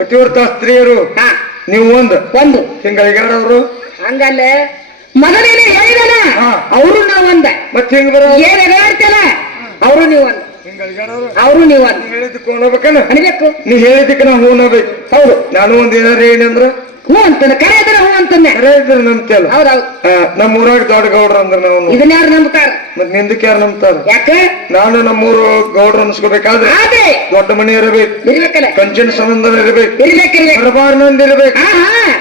ಪತಿವ್ರತ ಸ್ತ್ರೀಯರು ನೀವು ಒಂದು ತಿಂಗಳಿಗಾರವರು ಹಂಗಲ್ಲ ಮೊದಲೇನೆ ಹೇಳಿದನ ಅವರು ನಾವೊಂದ ಮತ್ತೆ ಹೆಂಗ್ ಬರೋ ಏನ್ ಹೇಳ್ತಲ್ಲ ಅವರು ನೀವೊಂದು ಅವರು ನೀವೊಂದು ಹೇಳಿದ್ದಕ್ಕೆ ಹೋಗ್ಬೇಕನ ಅನ್ಬೇಕು ನೀ ಹೇಳಿದ್ದಕ್ಕೆ ನಾವು ಹೋಗ್ಬೇಕು ಹೌದು ನಾನು ಒಂದ್ ಏನಾರ ಏನಂದ್ರ ಹೂ ಅಂತಾನೆ ಕರೆ ಇದ್ರೆ ಹೂ ಅಂತಾನೆ ಕರೆ ಇದ್ರೆ ನಂಬ್ತಲ್ಲ ಹೌದೌದು ನಮ್ಮ ಊರಾಗ ದೊಡ್ಡ ಗೌಡ್ರ ಅಂದ್ರ ನಾವು ಇದನ್ನ ಯಾರು ನಂಬ್ತಾರ ಮತ್ ನಿಂದಕ್ಕೆ ಯಾರು ನಂಬ್ತಾರ ಯಾಕೆ ನಾನು ನಮ್ಮೂರು ಗೌಡ್ರ ಅನ್ಸ್ಕೋಬೇಕಾದ್ರೆ ಅದೇ ದೊಡ್ಡ ಮನೆ ಇರಬೇಕು ಇರ್ಬೇಕಲ್ಲ ಕಂಚಿನ ಸಂಬಂಧ ಇರಬೇಕು ಇರ್ಬೇಕಿರ್ಬೇಕು ದರ್ಬಾರ್ನಂದ್ ಇರ್ಬೇಕು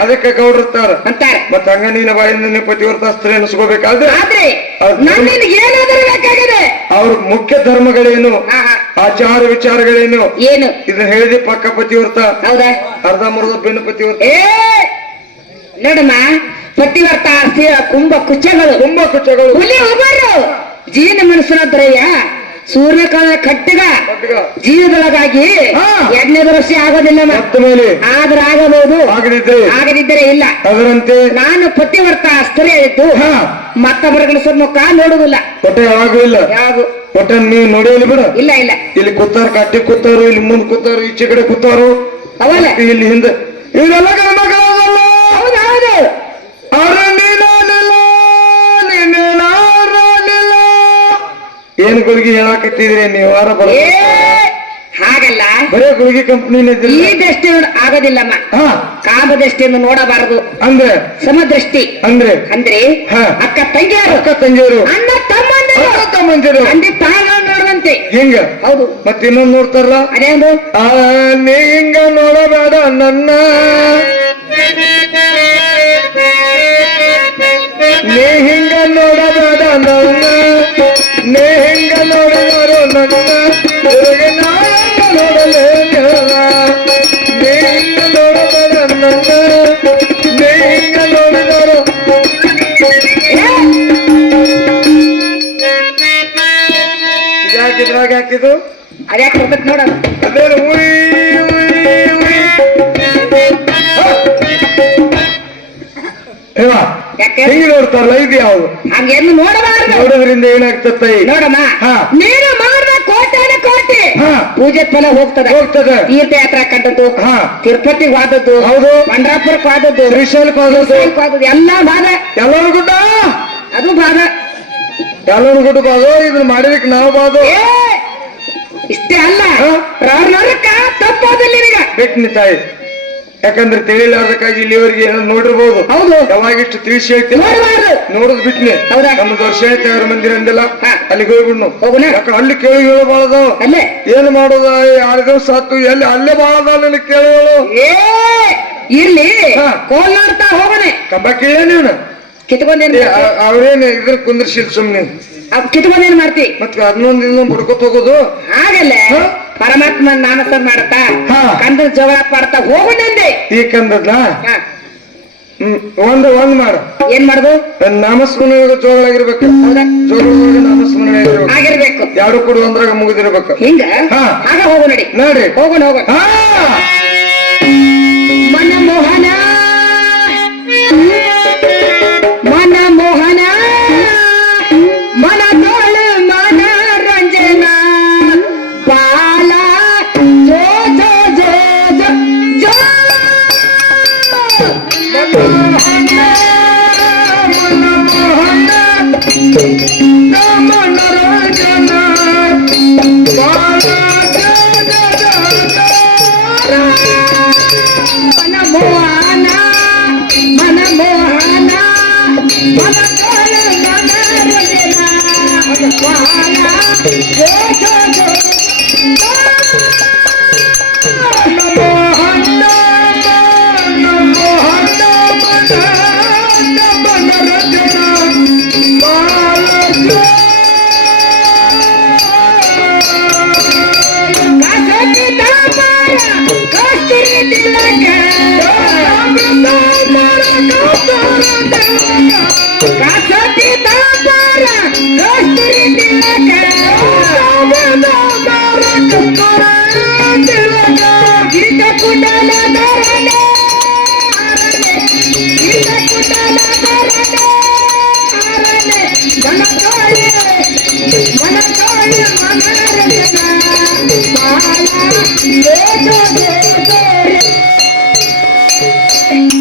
ಅದಕ್ಕೆ ಗೌಡ್ರ ಇರ್ತಾರ ಅಂತಾರೆ ಮತ್ತ ಹಂಗ ನೀನ ಬಾಯಿಂದ ನೀ ಪತಿವ್ರತ ಸ್ತ್ರೀ ಅನ್ಸ್ಕೋಬೇಕಾದ್ರೆ ಆದ್ರೆ ನನ್ನಿಂದ ಏನಾದರೂ ಬೇಕಾಗಿದೆ ಅವ್ರ ಮುಖ್ಯ ಧರ್ಮಗಳೇನು ಆಚಾರ ವಿಚಾರಗಳೇನು ಏನು ಇದನ್ನ ಹೇಳಿದೆ ಪಕ್ಕ ಪತಿವ್ರತ ಹೌದಾ ಅರ್ಧ ಮುರ್ಧ ಬೆನ್ನು ಪತಿವ್ರತ ಏ ನೋಡಮ್ಮ ಪತಿವ್ರತ ಕುಂಭ ಕುಚ್ಚಗಳು ತುಂಬಾ ಕುಚ್ಚಗಳು ಹುಲಿ ಹೋಗರು ಜೀವನ ಮನುಷ್ಯನದ್ರಯ್ಯ ಸೂರ್ಯಕಾಲ ಕಟ್ಟಿಗ ಜೀವದೊಳಗಾಗಿ 2 ವರ್ಷ ಆಗೋದಿಲ್ಲ ಮೇಲೆ ಆದ್ರೆ ಆಗಬಹುದು ಆಗದಿದ್ದರೆ ಇಲ್ಲ ಅದರಂತೆ ನಾನು ಪತಿವ್ರತ ಸ್ತ್ರೀ ಇದ್ದು ಮತ್ತೊಬ್ಬರ ಮುಖ ನೋಡುದಿಲ್ಲ ಹೊಟ್ಟೆ ಯಾವಾಗೂ ಇಲ್ಲ ಯಾವುದು ಹೊಟ್ಟೆ ನೀವು ನೋಡಿಯಲ್ಲ ಬಿಡ ಇಲ್ಲ ಇಲ್ಲ ಇಲ್ಲಿ ಕೂತಾರ ಕಟ್ಟಿ ಕೂತಾರು ಇಲ್ಲಿ ಮುಂದ್ ಕೂತಾರು ಈಚೆ ಕಡೆ ಕೂತಾರು ಅವಲ್ಲ ಇಲ್ಲಿ ಹಿಂದೆ ಇವರೆಲ್ಲ ಗಣಮಕ್ಕಳಲ್ಲ ಹೌದೌದು ಏನ್ ಗುಳಿಗೆ ಹೇಳಾಕತ್ತಿದ್ರಿ ನೀವು ವಾರ ಬರ ಹಾಗಲ್ಲ ಬರೇ ಗುಳಿಗೆ ಕಂಪ್ನಿನ ಈ ದೃಷ್ಟಿ ಆಗೋದಿಲ್ಲಮ್ಮ ಕಾಮ ದೃಷ್ಟಿಯನ್ನು ನೋಡಬಾರದು ಅಂದ್ರೆ ಸಮದೃಷ್ಟಿ ಅಂದ್ರೆ ಅಂದ್ರೆ ಅಕ್ಕ ತಂಗಿಯರು ಅಣ್ಣ ತಮ್ಮಂದಿರು ಅಂದ್ರೆ ತಾಳ ನೋಡುವಂತೆ ಹಿಂಗ ಹೌದು ಮತ್ತೆ ಇನ್ನೊಂದು ನೋಡ್ತಾರಲ್ಲ ಅದೇನು ನೀ ಹಿಂಗ ನೋಡಬೇಡ ನನ್ನ ನೀ ಹಿಂಗ ನೋಡಬೇಡ ನನ್ನ ನೀ ಹಿಂಗ ನೋಡಿದರು ನನ್ನ ನೋಡಲೇ ನೀ ಹಿಂಗ ನೋಡಬೇಡ ನನ್ನ ನೀ ಹಿಂಗ ನೋಡಿದರು ಯಾಕಿದ್ರಾಗ ಹಾಕಿದ್ದು ಅದ್ಯಾಕೆ ಬರ್ಬೇಕು ನೋಡೋಣ ಅದೇ ಹಿಂಗೆ ನೋಡ್ತಾರಲ್ಲ ಇದು ಯಾವುದು ಹಂಗೆಂದು ನೋಡಬಾರದು ನೋಡೋದ್ರಿಂದ ಏನಾಗ್ತದೆ ನೋಡಮ್ಮ ನೀನು ಮಾಡಿದ ಕೋಟೆ ಪೂಜೆ ಫಲ ಹೋಗ್ತದೆ ತೀರ್ಥಯಾತ್ರಾ ಕಂಡದ್ದು ತಿರುಪತಿಗೆ ಹೋದದ್ದು ಹೌದು ಪಂಡ್ರಾಪುರಕ್ಕೆ ಹೋದದ್ದು ಶ್ರೀಶೈಲಕ್ಕೆ ಹೋದದ್ದು ಎಲ್ಲ ಬಾಧ ಎಲ್ಲರೂ ಗುಡ್ಡ ಅದು ಬಾಧ ಎಲ್ಲರೂ ಗುಡ್ಡ ಬಾದು ಇದನ್ನ ಮಾಡಿದಕ್ಕೆ ನಾವು ಬಾದು ಇಷ್ಟೇ ಅಲ್ಲ ತಪ್ಪೋದಿಲ್ಲ ನಿನಗ ಬೇಕ್ನಿ ತಾಯಿ ಯಾಕಂದ್ರೆ ತಿಳಿಲಾರ್ದಕ್ಕಾಗಿ ಇಲ್ಲಿವರೆಗೆ ಏನೋ ನೋಡಿರ್ಬೋದು ಹೌದು ಯಾವಾಗಿಷ್ಟು ತಿಳಿಸಿ ಹೇಳ್ತೀನಿ ನೋಡೋದ್ ಬಿಟ್ನಿ ನಮ್ಮ ವರ್ಷ ಅವ್ರ ಮಂದಿರ ಅಂದಿಲ್ಲ ಅಲ್ಲಿಗೆ ಹೋಗ್ಬಿಡ್ನು ಯಾಕಂದ್ರೆ ಅಲ್ಲಿ ಕೇಳಿ ಹೇಳಬಾರದು ಏನು ಮಾಡೋದ 6 ದಿವಸ ಆತು ಎಲ್ಲಿ ಅಲ್ಲೇ ಬಾಳದ ನಿನಗೆ ಕೇಳೋಳು ಇರ್ಲಿ ಕೋಲ್ ನೋಡ್ತಾ ಹೋಗನೆ ಕಂಬ ಕೇಳ ನೀನು ಕಿತ್ಕೊಂಡೇನ್ ಅವ್ರೇನು ಇದ್ರ ಕುಂದ್ರಿಸಿಲ್ ಸುಮ್ನೆ ಕಿತ್ಕೊಂಡೇನ್ ಮಾಡ್ತಿ ಮತ್ತೆ ಅದನ್ನೊಂದು ಬುಡ್ಕೊತ ಹೋಗೋದು ಆಗಲ್ಲ ಪರಮಾತ್ಮ ನಾಮಸ ಮಾಡತ್ತಾ ಕಂದ ಜಗಳ ಪಾಡ್ತಾ ಹೋಗುಂಡೆ ಈ ಕಂದದ್ಲ ಒಂದ್ ಮಾಡ ಏನ್ ಮಾಡುದು ನಾಮಸ್ಮರಣೆ ಜೋಗಳಾಗಿರ್ಬೇಕು ನಾಮಸ್ಮರಣೆ ಆಗಿರ್ಬೇಕು ಯಾರು ಕೂಡ ಒಂದ್ರಾಗ ಮುಗಿದಿರ್ಬೇಕು ಹಿಂಗ ಆಗ ಹೋಗು ನಡಿ ನೋಡಿ ಹೋಗೋಣ ಮನಮೋಹನ ಮನಮೋಹನ ಮನದೋಳು ಮನರಂಜನ ಬಾಲ ಜೋ ಜೋ ಜೋ ಜೋ ಜೋ ಮನಮೋಹನ ಮನರಂಜನ ಬಾಲ ಜೋ ಜೋ ಜೋ ಮನಮೋಹನ ಮನಮೋಹನ ಮನದೋಳು ಮನರಂಜನ ಬಾಲ ಜೋ ಜೋ ಜೋ ಮನರಂಜನ ಹೋಗ್ತೀನಿ